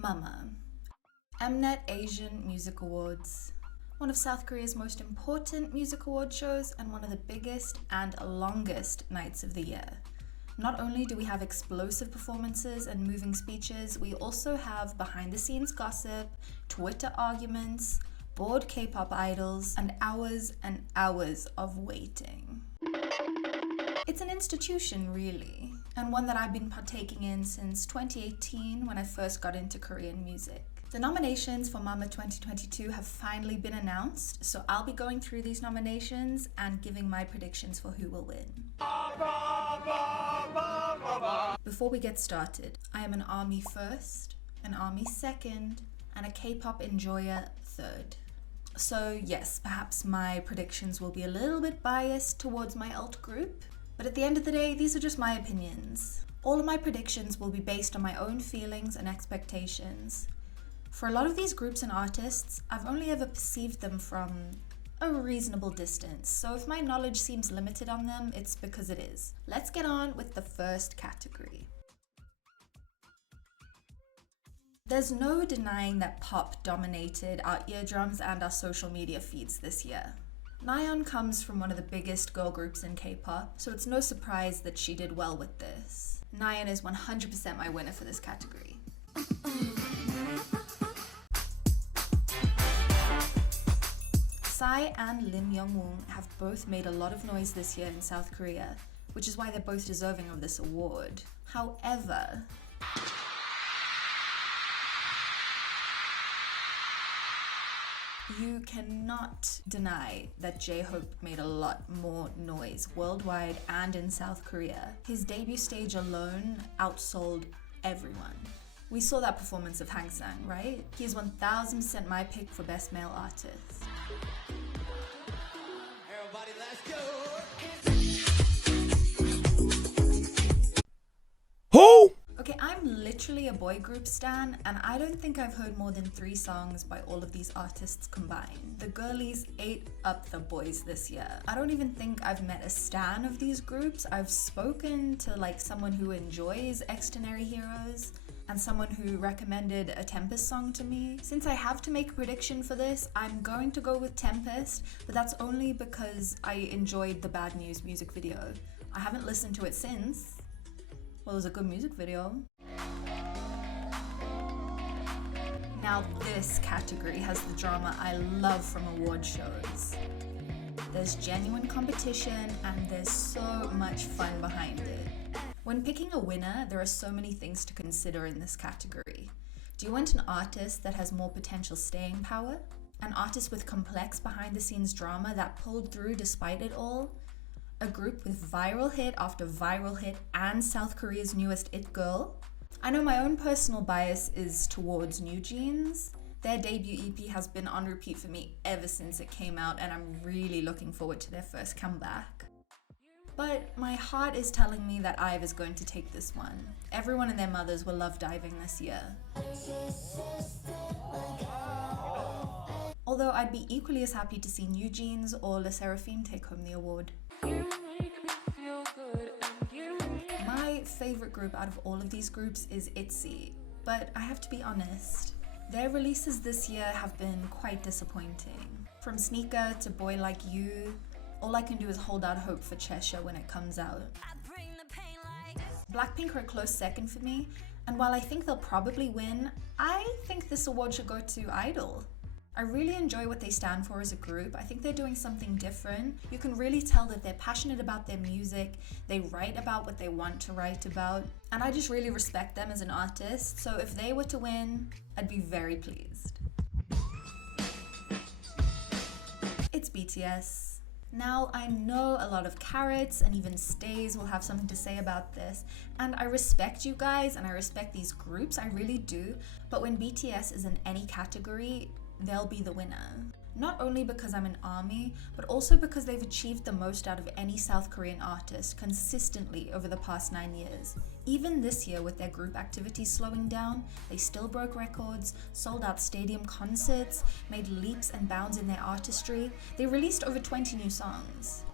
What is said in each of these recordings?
Mama, Mnet Asian Music Awards, one of South Korea's most important music award shows and one of the biggest and longest nights of the year. Not only do we have explosive performances and moving speeches, we also have behind-the-scenes gossip, Twitter arguments, bored K-pop idols, and hours of waiting. It's an institution, really, and one that I've been partaking in since 2018 when I first got into Korean music. The nominations for Mama 2022 have finally been announced, so I'll be going through these nominations and giving my predictions for who will win. Before we get started, I am an ARMY first, an ARMY second, and a K-pop enjoyer third. So yes, perhaps my predictions will be a little bit biased towards my alt group, but at the end of the day, these are just my opinions. All of my predictions will be based on my own feelings and expectations. For a lot of these groups and artists, I've only ever perceived them from a reasonable distance, so if my knowledge seems limited on them, it's because it is. Let's get on with the first category. There's no denying that pop dominated our eardrums and our social media feeds this year. Nayeon comes from one of the biggest girl groups in K-pop, so it's no surprise that she did well with this. Nayeon is 100% my winner for this category. Psy and Lim Young-woong have both made a lot of noise this year in South Korea, which is why they're both deserving of this award. However, you cannot deny that J-Hope made a lot more noise worldwide and in South Korea. His debut stage alone outsold everyone. We saw that performance of daesang, right? He is 1000% my pick for Best Male Artist. Everybody, let's go! Who? Okay, I'm literally a boy group stan, and I don't think I've heard more than 3 songs by all of these artists combined. The girlies ate up the boys this year. I don't even think I've met a stan of these groups. I've spoken to someone who enjoys Extraordinary Heroes, and someone who recommended a Tempest song to me. Since I have to make a prediction for this, I'm going to go with Tempest, but that's only because I enjoyed the Bad News music video. I haven't listened to it since. Well, it was a good music video. Now this category has the drama I love from award shows. There's genuine competition and there's so much fun behind it. When picking a winner, there are so many things to consider in this category. Do you want an artist that has more potential staying power? An artist with complex behind-the-scenes drama that pulled through despite it all? A group with viral hit after viral hit and South Korea's newest it girl? I know my own personal bias is towards New Jeans. Their debut EP has been on repeat for me ever since it came out, and I'm really looking forward to their first comeback. But my heart is telling me that IVE is going to take this one. Everyone and their mothers will love diving this year. Although I'd be equally as happy to see New Jeans or Le Sserafim take home the award. My favorite group out of all of these groups is ITZY, but I have to be honest. Their releases this year have been quite disappointing. From Sneaker to Boy Like You, all I can do is hold out hope for Cheshire when it comes out. Blackpink are a close second for me, and while I think they'll probably win, I think this award should go to Idol. I really enjoy what they stand for as a group. I think they're doing something different. You can really tell that they're passionate about their music, they write about what they want to write about, and I just really respect them as an artist, so if they were to win, I'd be very pleased. It's BTS. Now, I know a lot of carrots and even stays will have something to say about this, and I respect you guys and I respect these groups, I really do, but when BTS is in any category, they'll be the winner. Not only because I'm an ARMY, but also because they've achieved the most out of any South Korean artist consistently over the past 9 years. Even this year with their group activities slowing down, they still broke records, sold out stadium concerts, made leaps and bounds in their artistry. They released over 20 new songs.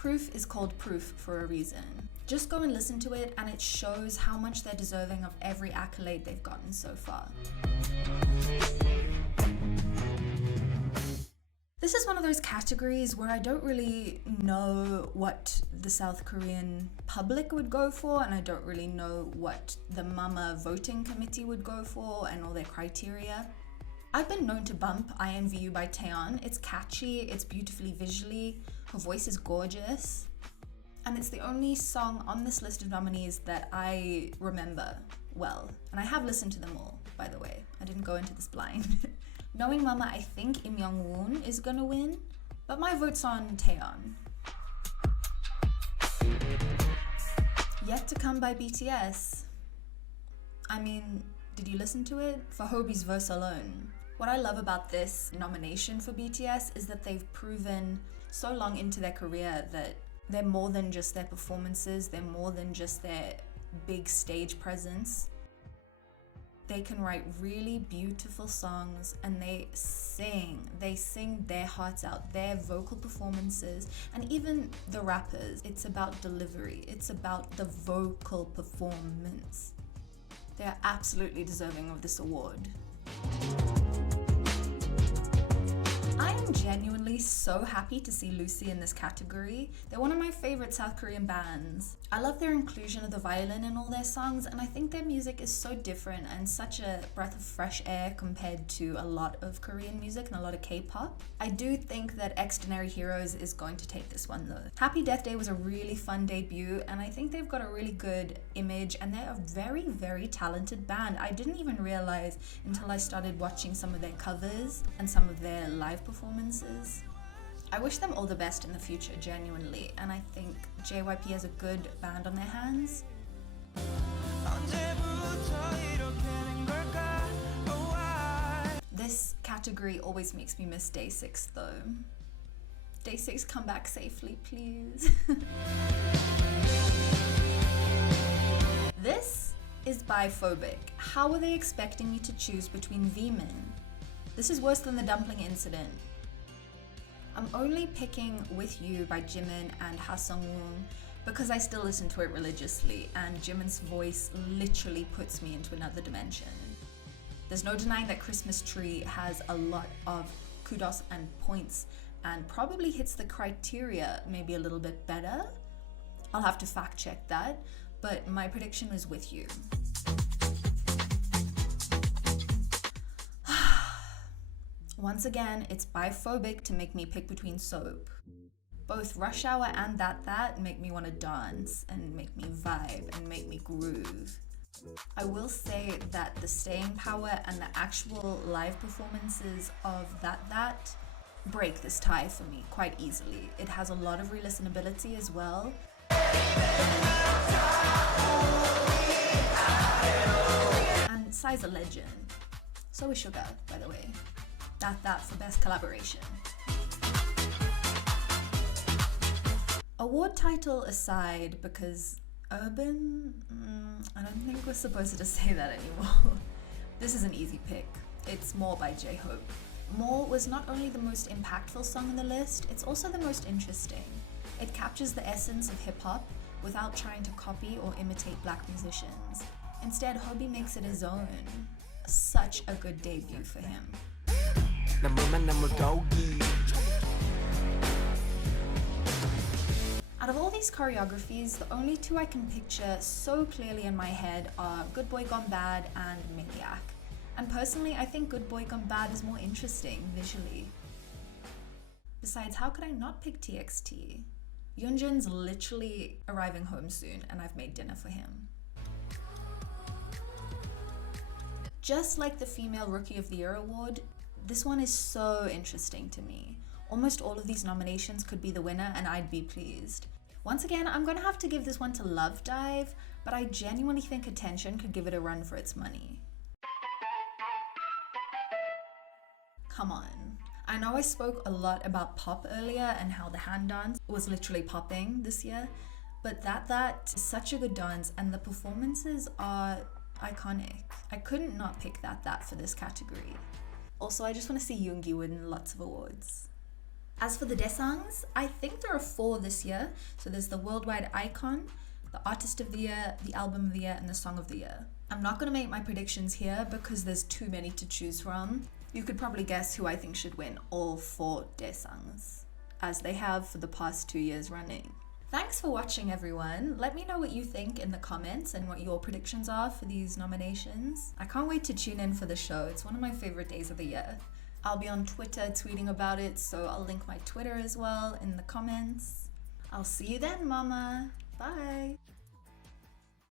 Proof is called Proof for a reason. Just go and listen to it and it shows how much they're deserving of every accolade they've gotten so far. This is one of those categories where I don't really know what the South Korean public would go for, and I don't really know what the Mama voting committee would go for and all their criteria. I've been known to bump I Envy You by Taeyeon. It's catchy, it's beautifully visually, her voice is gorgeous, and it's the only song on this list of nominees that I remember well. And I have listened to them all, by the way. I didn't go into this blind. Knowing Mama, I think Im Young-woon is gonna win, but my vote's on Taeyeon. Yet to Come by BTS. I mean, did you listen to it? For Hobie's verse alone. What I love about this nomination for BTS is that they've proven so long into their career that they're more than just their performances, they're more than just their big stage presence. They can write really beautiful songs and they sing their hearts out, their vocal performances, and even the rappers. It's about delivery, it's about the vocal performance. They're absolutely deserving of this award. I am genuinely so happy to see Lucy in this category. They're one of my favorite South Korean bands. I love their inclusion of the violin in all their songs, and I think their music is so different and such a breath of fresh air compared to a lot of Korean music and a lot of K-pop. I do think that Extraordinary Heroes is going to take this one though. Happy Death Day was a really fun debut, and I think they've got a really good image, and they're a very, very talented band. I didn't even realize until I started watching some of their covers and some of their live performances. I wish them all the best in the future, genuinely, and I think JYP has a good band on their hands. This category always makes me miss Day 6 though. Day 6, come back safely, please. This is biphobic. How are they expecting me to choose between V-min? This is worse than the dumpling incident. I'm only picking With You by Jimin and Ha Sung-woon because I still listen to it religiously, and Jimin's voice literally puts me into another dimension. There's no denying that Christmas Tree has a lot of kudos and points and probably hits the criteria maybe a little bit better. I'll have to fact check that, but my prediction is With You. Once again, it's biphobic to make me pick between soap. Both Rush Hour and That make me want to dance and make me vibe and make me groove. I will say that the staying power and the actual live performances of That break this tie for me quite easily. It has a lot of re-listenability as well. And Psy's a legend. So is Suga, by the way. That for best collaboration. Award title aside, because urban, I don't think we're supposed to say that anymore. This is an easy pick. It's More by J-Hope. More was not only the most impactful song on the list, it's also the most interesting. It captures the essence of hip-hop without trying to copy or imitate black musicians. Instead, Hobie makes it his own. Such a good debut for him. Out of all these choreographies, the only two I can picture so clearly in my head are Good Boy Gone Bad and Maniac. And personally, I think Good Boy Gone Bad is more interesting visually. Besides, how could I not pick TXT? Yoonjun's literally arriving home soon, and I've made dinner for him. Just like the Female Rookie of the Year award, this one is so interesting to me. Almost all of these nominations could be the winner and I'd be pleased. Once again, I'm gonna have to give this one to Love Dive, but I genuinely think Attention could give it a run for its money. Come on. I know I spoke a lot about pop earlier and how the hand dance was literally popping this year, but that is such a good dance and the performances are iconic. I couldn't not pick that for this category. Also, I just want to see Yoongi win lots of awards. As for the daesangs, I think there are 4 this year. So there's the Worldwide Icon, the Artist of the Year, the Album of the Year, and the Song of the Year. I'm not gonna make my predictions here because there's too many to choose from. You could probably guess who I think should win all 4 daesangs, as they have for the past 2 years running. Thanks for watching, everyone. Let me know what you think in the comments and what your predictions are for these nominations. I can't wait to tune in for the show. It's one of my favorite days of the year. I'll be on Twitter tweeting about it, so I'll link my Twitter as well in the comments. I'll see you then, mama. Bye.